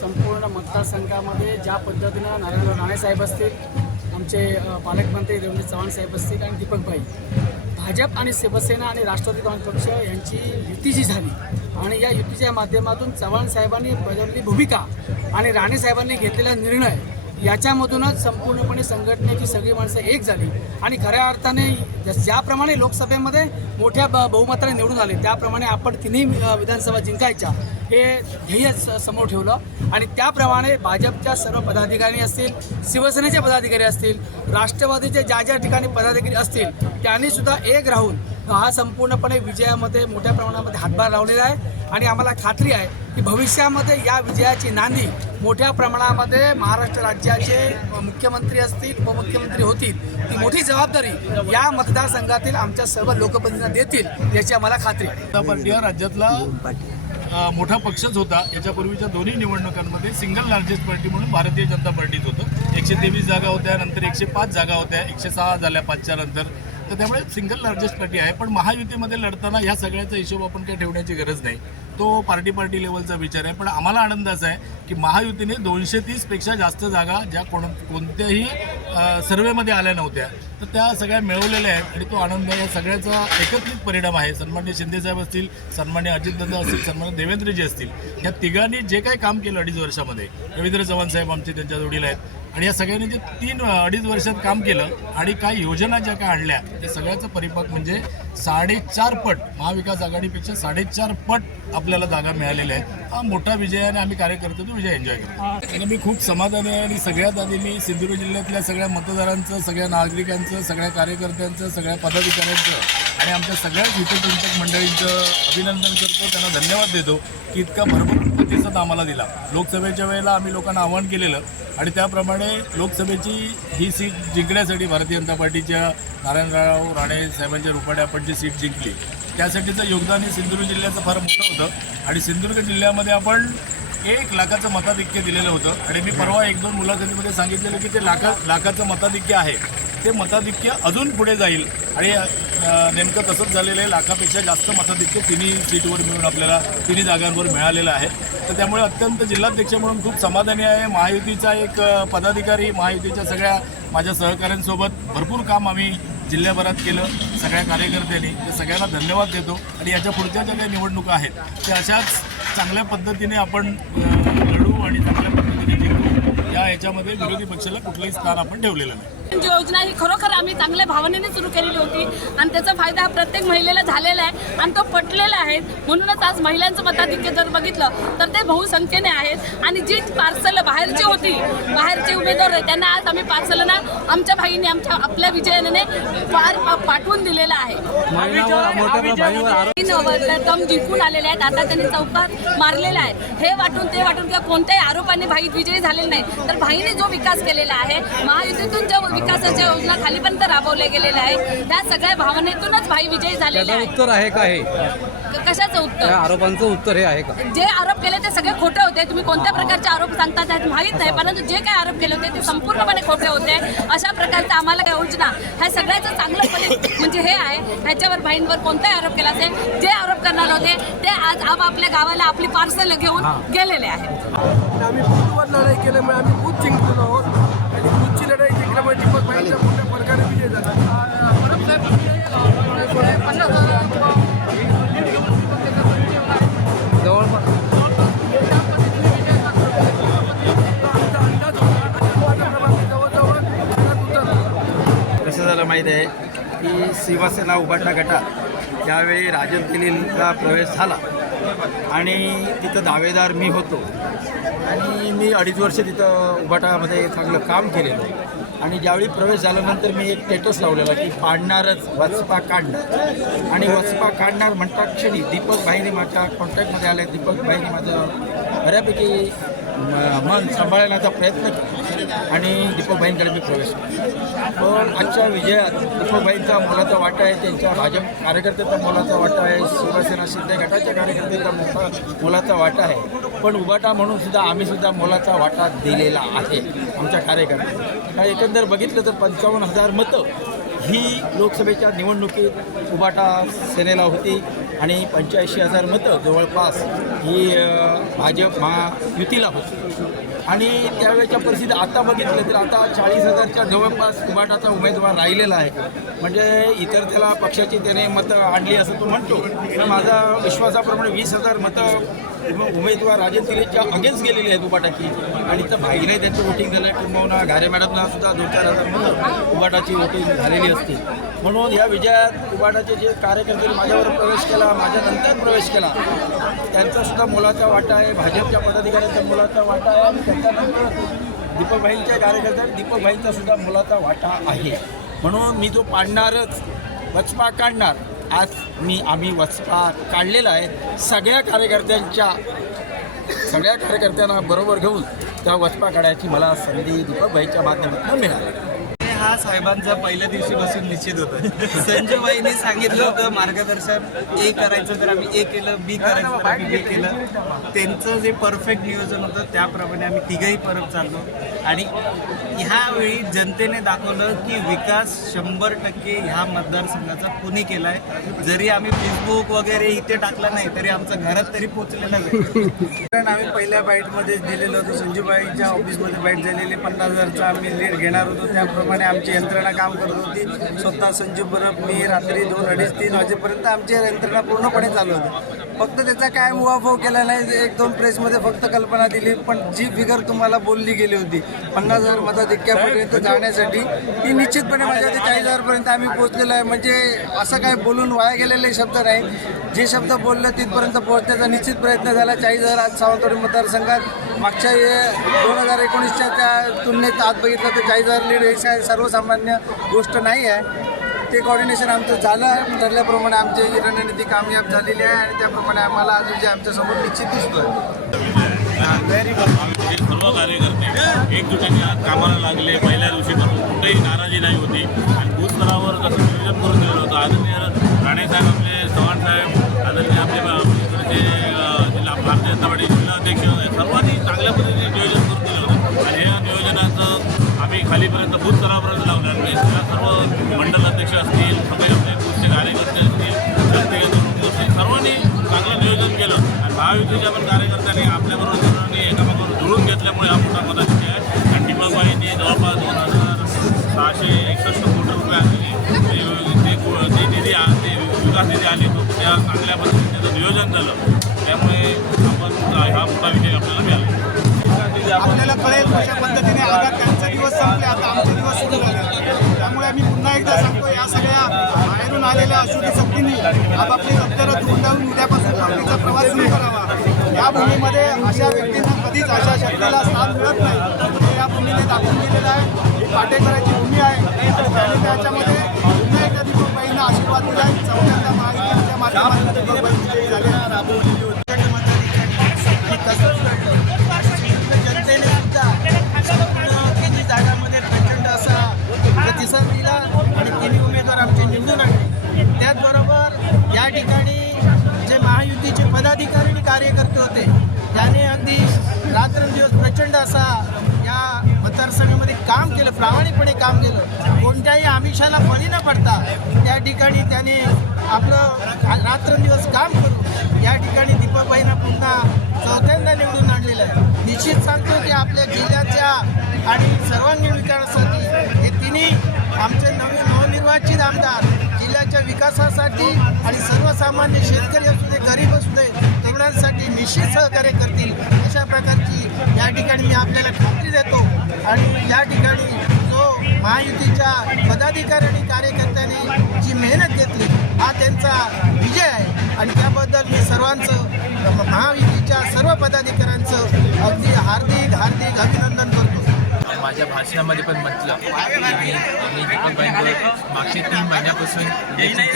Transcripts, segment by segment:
संपूर्ण मतदारसंघामध्ये ज्या पद्धतीनं नारायणराव राणेसाहेब असतील आमचे पालकमंत्री देवेंद्र चव्हाण साहेब असतील आणि दीपकभाई भाजप आणि शिवसेना आणि राष्ट्रवादी काँग्रेस पक्ष यांची युती जी झाली. आणि या युतीच्या माध्यमातून चव्हाण साहेबांनी बजावलेली भूमिका आणि राणे साहेबांनी घेतलेला निर्णय याच्यामधूनच संपूर्णपणे संघटनेची सगळी माणसं एक झाली. आणि खऱ्या अर्थाने ज्याप्रमाणे लोकसभेमध्ये मोठ्या ब बहुमताने निवडून आले त्याप्रमाणे आपण तिन्ही विधानसभा जिंकायच्या हे ध्येय स- समोर ठेवलं. आणि त्याप्रमाणे भाजपच्या सर्व पदाधिकारी असतील शिवसेनेचे पदाधिकारी असतील राष्ट्रवादीचे ज्या ज्या ठिकाणी पदाधिकारी असतील त्यांनीसुद्धा एक राहून हा संपूर्णपणे विजयामध्ये मोठ्या प्रमाणामध्ये हातभार लावलेला आहे. आणि आम्हाला खात्री आहे की भविष्यामध्ये या विजयाची नांदी मोठ्या प्रमाणामध्ये महाराष्ट्र राज्याचे मुख्यमंत्री असतील उपमुख्यमंत्री होतील ती मोठी जबाबदारी या मतदारसंघातील आमच्या सर्व लोकप्रतिनिधींना देतील याची आम्हाला खात्री पार्टी हा राज्यातला मोठा पक्षच होता. याच्यापूर्वीच्या दोन्ही निवडणुकांमध्ये सिंगल लार्जेस्ट पार्टी म्हणून भारतीय जनता पार्टीत होतं. एकशे तेवीस जागा होत्या नंतर एकशे पाच जागा होत्या. एकशे सहा झाल्या पाचच्या नंतर. तर त्यामुळे सिंगल लार्जेस्ट पार्टी आहे. पण महायुतीमध्ये लढताना ह्या सगळ्याचा हिशोब आपण काही ठेवण्याची गरज नाही. तो पार्टी पार्टी लेवलचा विचार आहे. पण आम्हाला आनंद असा आहे की महायुतीने दोनशे तीसपेक्षा जास्त जागा ज्या कोण कोणत्याही सर्वेमध्ये आल्या नव्हत्या तर त्या सगळ्या मिळवलेल्या आहेत. आणि तो आनंद या सगळ्याचा एकत्रित परिणाम आहे. सन्मान्य शिंदेसाहेब असतील सन्मान्य अजितदादा असतील सन्मान्य देवेंद्रजी असतील या तिघांनी जे काही काम केलं अडीच वर्षामध्ये रवींद्र चव्हाण साहेब आमचे त्यांच्या जोडीला आहेत. आणि या सगळ्यांनी जे तीन अडीच वर्षात काम केलं आणि काही योजना ज्या काय आणल्या त्या सगळ्याचं परिपाक म्हणजे साडेचार पट महाविकास आघाडीपेक्षा साडेचार पट आपल्याला जागा मिळालेल्या आहेत. हा मोठा विजय आणि आम्ही कार्यकर्ते तो विजय एन्जॉय करतो. आणि मी खूप समाधानी आहे आणि सगळ्यात आधी मी सिंधुदुर्ग जिल्ह्यातल्या सगळ्या मतदारांचं सगळ्या नागरिकांचं सगळ्या कार्यकर्त्यांचं सगळ्या पदाधिकाऱ्यांचं आणि आमच्या सगळ्याच हितचिंतक मंडळींचं अभिनंदन करतो. त्यांना धन्यवाद देतो की इतका भरपूर प्रतिसाद आम्हाला दिला. लोकसभेच्या वेळेला आम्ही लोकांना आवाहन केलेलं आणि त्याप्रमाणे लोकसभेची ही सीट जिंकण्यासाठी भारतीय जनता पार्टीच्या नारायणराव राणे साहेबांच्या रूपाने आपण जी सीट जिंकली त्यासाठीचं योगदान हे सिंधुदुर्ग जिल्ह्याचं फार मोठं होतं. आणि सिंधुदुर्ग जिल्ह्यामध्ये आपण एक लाखाचं मताधिक्य दिलेलं होतं. आणि मी परवा एक दोन मुलाखतीमध्ये सांगितलेलं की ते लाखा लाखाचं मताधिक्य आहे. ते मताधिक्य अजून पुढे जाईल. आणि नेमकं तसंच झालेलं आहे. लाखापेक्षा जास्त मताधिक्य तिन्ही सीटवर मिळून आपल्याला तिन्ही जागांवर मिळालेलं आहे. तर त्यामुळे अत्यंत जिल्हाध्यक्ष म्हणून खूप समाधानी आहे. महायुतीचा एक पदाधिकारी महायुतीच्या सगळ्या माझ्या सहकाऱ्यांसोबत भरपूर काम आम्ही जिल्ह्याभरात केलं. सगळ्या कार्यकर्त्यांनी. ते सगळ्यांना धन्यवाद देतो. आणि याच्या पुढच्या ज्या काही निवडणुका आहेत त्या अशाच चांगल्या पद्धतीने आपण लढू आणि चांगल्या पद्धतीने जिंकू. या याच्यामध्ये विरोधी पक्षाला कुठलंही स्थान आपण ठेवलेलं नाही. योजना ही खरोखर आम्ही चांगल्या भावनेने सुरू केलेली होती आणि त्याचा फायदा हा प्रत्येक महिलेला झालेला आहे आणि तो पटलेला आहे. म्हणूनच आज महिलांचं मताधिक्य जर बघितलं तर ते बहुसंख्येने आहेत. आणि जी पार्सल बाहेरची होती बाहेरचे उमेदवार आहेत त्यांना आज आम्ही पार्सलना आमच्या भाईने आमच्या आपल्या विजयाने पार पा- पाठवून दिलेला आहे. दम जिंकून आलेले आहेत. आता त्यांनी चौकात मारलेला आहे. हे वाटून ते वाटून किंवा कोणत्याही आरोपांनी भाई विजयी झालेले नाही. तर भाईने जो विकास केलेला आहे महायुतीतून ज्या विकासाच्या योजना खालीपर्यंत राबवल्या गेलेल्या आहेत. त्या सगळ्या भावनेतूनच भाई विजयी झालेले त्याचं आहे उत्तर आहे का हे? कशाचं उत्तर? आरोपांचं उत्तर हे आहे का? जे आरोप केले ते सगळे खोटे होते. तुम्ही कोणत्या प्रकारचे आरोप सांगता त्यात माहीत नाही. परंतु जे काही आरोप केले होते ते संपूर्णपणे खोटे होते. अशा प्रकारच्या आम्हाला योजना ह्या सगळ्याचं चांगलं फलित म्हणजे हे आहे. ह्याच्यावर भाईंवर कोणताही आरोप केला असेल जे आरोप करणार होते ते आज आपापल्या गावाला आपली पार्सल घेऊन गेलेले आहेत. आम्ही बूथवर लढाई केल्यामुळे आम्ही बूथ जिंकलेलो कसं झालं माहीत आहे? की शिवसेना उभाटा गटात त्यावेळी राजन दिलीचा प्रवेश झाला. आणि तिथं दावेदार मी होतो. आणि मी अडीच वर्ष तिथं उभाटामध्ये चांगलं काम केलेलं. आणि ज्यावेळी प्रवेश झाल्यानंतर मी एक स्टेटस लावलेला की पाडणारच वचपा काढणार. आणि वचपा काढणार म्हणता क्षणी दीपक भाईने माझ्या कॉन्टॅक्टमध्ये आले. दीपक भाईने माझं बऱ्यापैकी मन सांभाळण्याचा प्रयत्न केला. आणि दीपकभाईंकडे मी प्रवेश केला. पण आजच्या विजयात दीपकभाईंचा मोलाचा वाटा आहे. त्यांच्या भाजप कार्यकर्त्याचा मोलाचा वाटा आहे. शिवसेना शिंदे गटाच्या कार्यकर्त्याचा मोठा मोलाचा वाटा आहे. पण उबाटा म्हणून सुद्धा आम्ही सुद्धा मोलाचा वाटा दिलेला आहे आमच्या कार्यकर्त्यांना. एकंदर बघितलं तर पंचावन्न हजार मतं ही लोकसभेच्या निवडणुकीत उबाटा सेनेला होती आणि पंच्याऐंशी हजार मतं जवळपास ही भाजप महायुतीला होती. आणि त्यावेळेच्या परिस्थिती आता बघितलं तर आता चाळीस हजारच्या जवळपास उबाटाचा उमेदवार राहिलेला आहे. म्हणजे इतर त्याला पक्षाची त्याने मतं आणली असं तो म्हणतो. पण माझा विश्वासाप्रमाणे वीस हजार मतं उमेदवार राजन तिरेच्या अगेन्स्ट गेलेले आहेत उपाटाची आणि तर बाहेरही त्यांचं वोटिंग झालं आहे किंबहुना घारे मॅडमला सुद्धा दोन चार हजार मुलं उपाटाची वोटिंग झालेली असते. म्हणून या विजयात उपाटाचे जे कार्यकर्ते माझ्यावर प्रवेश केला माझ्यानंतर प्रवेश केला त्यांचा सुद्धा मोलाचा वाटा आहे. भाजपच्या पदाधिकाऱ्यांचा मुलाचा वाटा आहे. आणि त्याच्यानंतर दीपकभाईंच्या कार्यकर्त्या दीपकभाईंचा सुद्धा मुलाचा वाटा आहे. म्हणून मी जो पाडणारच वचपा काढणार आज मी आम्ही वचपा काढलेला आहे. सगळ्या कार्यकर्त्यांच्या सगळ्या कार्यकर्त्यांना बरोबर घेऊन त्या वचपा काढायची मला संधी दीपकभाईच्या माध्यमातून मिळाली. हा साहेबांचा पहिल्या दिवशीपासून निश्चित होतं. संजयबाईने सांगितलं होतं मार्गदर्शन ए करायचं तर आम्ही ए केलं बी करायचं तर आम्ही बी केलं. त्यांचं जे परफेक्ट नियोजन होतं त्याप्रमाणे आम्ही तिघही परत चाललो. आणि ह्यावेळी जनतेने दाखवलं की विकास शंभर टक्के ह्या मतदारसंघाचा कुणी केला आहे जरी आम्ही फेसबुक वगैरे इथे टाकला नाही तरी आमचं घरात तरी पोचलेलं नाही. कारण आम्ही पहिल्या बाईटमध्येच दिलेलं होतं. संजूबाईच्या ऑफिसमध्ये बाईट झालेली. पन्नास हजारचा आम्ही लेट घेणार होतो. त्याप्रमाणे आमची यंत्रणा काम करत होती. स्वतः संजीव परब मी रात्री दोन अडीच तीन वाजेपर्यंत आमची यंत्रणा पूर्णपणे चालू होती. फक्त त्याचा काय मुवाफाव केला नाही एक दोन प्रेसमध्ये फक्त कल्पना दिली पण जी फिगर तुम्हाला बोलली गेली होती पन्नास हजार मताधिक्यापर्यंत जाण्यासाठी ती निश्चितपणे माझ्या ते चाळीस हजारपर्यंत आम्ही पोहोचलेलो आहे. म्हणजे असं काय बोलून वाया गेलेले शब्द नाही. जे शब्द बोलले तिथपर्यंत पोहोचण्याचा निश्चित प्रयत्न झाला. चाळीस हजार आज सावंतवाडी मतदारसंघात. मागच्या दोन हजार एकोणीसच्या त्या तुलनेत आत बघितलं तर चाळीस हजार लीड ही सर्वसामान्य गोष्ट नाही आहे. ते कॉर्डिनेशन आमचं झालं. ठरल्याप्रमाणे आमची रणनीती कामयाब झालेली आहे आणि त्याप्रमाणे आम्हाला अजून जे आमच्यासमोर निश्चित दिसतोय. सर्व कार्यकर्ते एकजुटाने आज कामाला लागले. पहिल्या दिवशीपासून कुठेही नाराजी नाही होती. आणि बूथ स्तरावर कसं नियोजन करून दिलेलं होतं आदरणीय राणेसाहेब आपले चव्हाण साहेब आदरणीय आपले अ, इकडचे जिल्हा भारतीय जनता पार्टी जिल्हा अध्यक्ष सर्वांनी चांगल्या पद्धतीने नियोजन करून दिलं होतं. आणि या नियोजनाचं आम्ही खालीपर्यंत बूथ स्तरापर्यंत लावलं आणि सर्व महायुतीच्या पण कार्यकर्त्यांनी आपल्याबरोबर सर्वांनी एकामागून जुळून घेतल्यामुळे हा मोठा मदत आहे. आणि दीपकबाईंनी जवळपास दोन हजार सहाशे एकसष्ट कोटी रुपये आणले ते ते निधी ते विकास निधी आली तो त्या चांगल्या पद्धतीने त्याचं नियोजन झालं. त्यामुळे आपण हा मोठा विजय आपल्याला मिळाला. आपल्याला कळेल कशा पद्धतीने आता त्यांचे दिवस संपले आता आमचे दिवस सुरू झाले. त्यामुळे आम्ही पुन्हा एकदा सांगतो आलेल्या अशोकी शक्तींनी आपापली दप्तरं गुंडाळून उद्यापासून परतीचा प्रवास सुरू करावा. या भूमीमध्ये अशा व्यक्तींना कधीच अशा शक्तीला स्थान मिळत नाही. हे या भूमीने दाखवून दिलेलं आहे. ही पाटेकराची भूमी आहे. आणि त्याच्यामध्ये पुन्हा एकदा दीपकबाईंना आशीर्वाद दिला आहे. चौथ्यांदा महायुतीच्या माध्यमातून झाले असा या मतदारसंघामध्ये काम केलं प्रामाणिकपणे काम केलं. कोणत्याही आमिषाला बळी न पडता त्या ठिकाणी त्याने आपलं रात्रंदिवस काम करून या ठिकाणी दीपकबाईंना पुन्हा चौथ्यांदा निवडून आणलेलं आहे. निश्चित सांगतो की आपल्या जिल्ह्याच्या आणि सर्वांगीण विकासासाठी हे तिन्ही आमचे नवीन नवनिर्वाचित आमदार जिल्ह्याच्या विकासासाठी आणि सर्वसामान्य शेतकरी असू दे गरीब असू दे तरुणांसाठी निश्चित सहकार्य करतील. अशा प्रकारची या ठिकाणी मी आपल्याला खात्री देतो. आणि या ठिकाणी जो महायुतीच्या पदाधिकारी आणि कार्यकर्त्यांनी जी मेहनत घेतली हा त्यांचा विजय आहे. आणि त्याबद्दल मी सर्वांचं महायुतीच्या सर्व पदाधिकाऱ्यांचं अगदी हार्दिक हार्दिक अभिनंदन करतो. माझ्या भाषणामध्ये पण म्हटलं की आम्ही दीपकबाईंवर मागचे तीन महिन्यापासून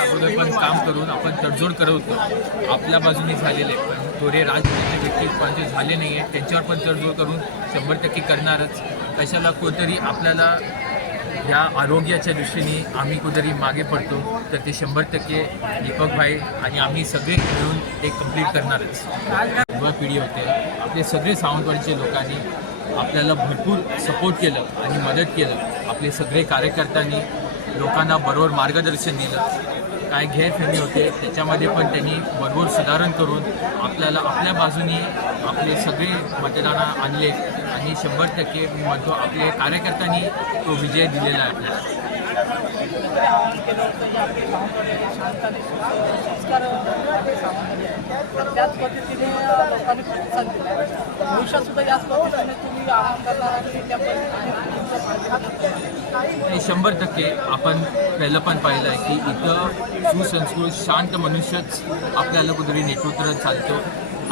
अगोदर पण काम करून आपण तडजोड करत होतो. आपल्या बाजूने झालेले पण थोडे राजकीय व्यक्ती झाले नाही आहेत त्यांच्यावर पण तडजोड करून शंभर टक्के करणारच. कशाला कोणतरी आपल्याला या आरोग्याच्या दृष्टीने आम्ही कुठेतरी मागे पडतो तर ते शंभर टक्के दीपक भाई आणि आम्ही सगळे मिळून ते कंप्लीट करणारच. युवा पिढी होते. आपले सगळे सावंतवाडीचे लोकांनी आपल्याला भरपूर सपोर्ट केलं आणि मदत केलं. आपले सगळे कार्यकर्त्यांनी लोकांना बरोबर मार्गदर्शन दिलं. काय गैरफहमी होते त्याच्यामध्ये पण त्यांनी भरपूर सुधारण करून आपल्याला आपल्या बाजूनी आपले सगळे मतदाना आणले आणि शंभर टक्के मी म्हणतो आपले कार्यकर्त्यांनी तो विजय दिलेला आहे. आपल्याला त्याच पद्धतीने लोकांनी प्रतिसाद दिला भविष्यात सुद्धा याच पद्धतीने तुम्ही आराम करणार आणि त्या पद्धतीने आणि शंभर टक्के. आपण पहिलं पण पाहिलं आहे की इथं सुसंस्कृत शांत मनुष्यच आपल्याला कुठेतरी नेतृत्व चालतो.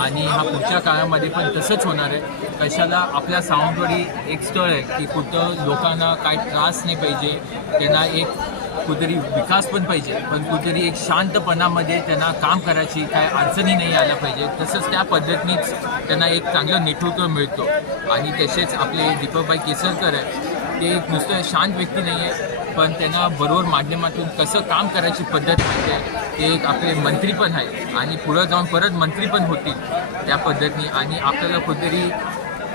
आणि हा पुढच्या काळामध्ये पण तसंच होणार आहे. कशाला आपल्या सावंतवाडी एक स्थळ आहे की कुठं लोकांना काय त्रास नाही पाहिजे त्यांना एक कुठेतरी विकास पण पाहिजे पण कुठेतरी एक शांतपणामध्ये त्यांना काम करायची काय अडचणी नाही आल्या पाहिजे. तसंच त्या पद्धतीनेच त्यांना एक चांगलं नेतृत्व मिळतो. आणि तसेच आपले दीपकबाई केसरकर आहे ते नुसतं शांत व्यक्ती नाही आहे पण त्यांना बरोबर माध्यमातून कसं काम करायची पद्धत माहिती आहे ते एक आपले मंत्री पण आहे आणि पुढं जाऊन परत मंत्री पण होतील त्या पद्धतीने. आणि आपल्याला कुठेतरी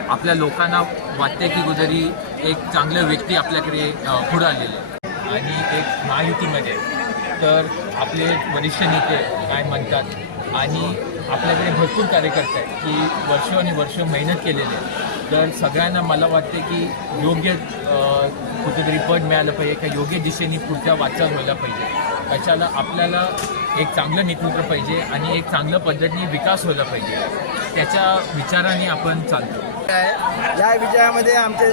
आपल्या लोकांना वाटते की कुठेतरी एक चांगलं व्यक्ती आपल्याकडे पुढं आलेलं आहे. आणि एक महायुतीमध्ये. तर आपले वरिष्ठ नेते काय म्हणतात? आणि आपल्याकडे भरपूर कार्यकर्ते आहेत की वर्ष आणि वर्ष मेहनत केलेले आहे तर सगळ्यांना मला वाटते की योग्य कुठेतरी पद मिळालं पाहिजे का योग्य दिशेने पुढच्या वाटचाल व्हायला पाहिजे. कशाला आपल्याला एक चांगलं नेतृत्व पाहिजे आणि एक चांगलं पद्धतीने विकास व्हायला पाहिजे. त्याच्या विचाराने आपण चालतो. आहे या विजयामध्ये आमचे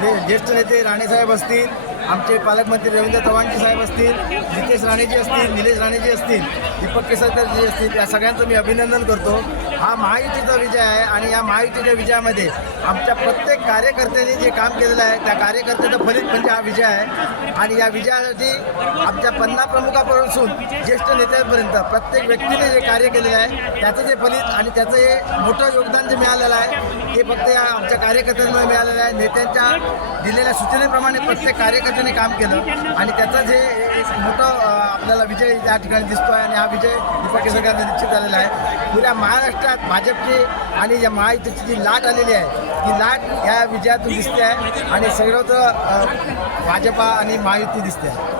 जे ज्येष्ठ नेते राणेसाहेब असतील आमचे पालकमंत्री रवींद्र चव्हाणजी साहेब असतील नितेश राणेजी असतील निलेश राणेजी असतील दीपक केसरकरजी असतील या सगळ्यांचं मी अभिनंदन करतो. हा महायुतीचा विजय आहे आणि या महायुतीच्या विजयामध्ये आमच्या प्रत्येक कार्यकर्त्यांनी जे काम केलेलं आहे त्या कार्यकर्त्याचं फलित म्हणजे हा विजय आहे. आणि या विजयासाठी आमच्या पन्ना प्रमुखापासून ज्येष्ठ नेत्यांपर्यंत प्रत्येक व्यक्तीने जे कार्य केलेलं आहे त्याचं जे फलित आणि त्याचं हे मोठं योगदान जे मिळालेलं आहे ते फक्त या आमच्या कार्यकर्त्यांमध्ये मिळालेलं आहे. नेत्यांच्या दिलेल्या सूचनेप्रमाणे प्रत्येक कार्यकर्त्याने काम केलं आणि त्याचं जे एक मोठं आपल्याला विजय त्या ठिकाणी दिसतो आहे आणि हा विजय दीपक सरकारने निश्चित झालेला आहे. पुऱ्या महाराष्ट्रात भाजपची आणि या महायुतीची जी लाट आलेली आहे ती लाट या विजयातून दिसते आहे आणि सगळं भाजपा आणि महायुती दिसते आहे.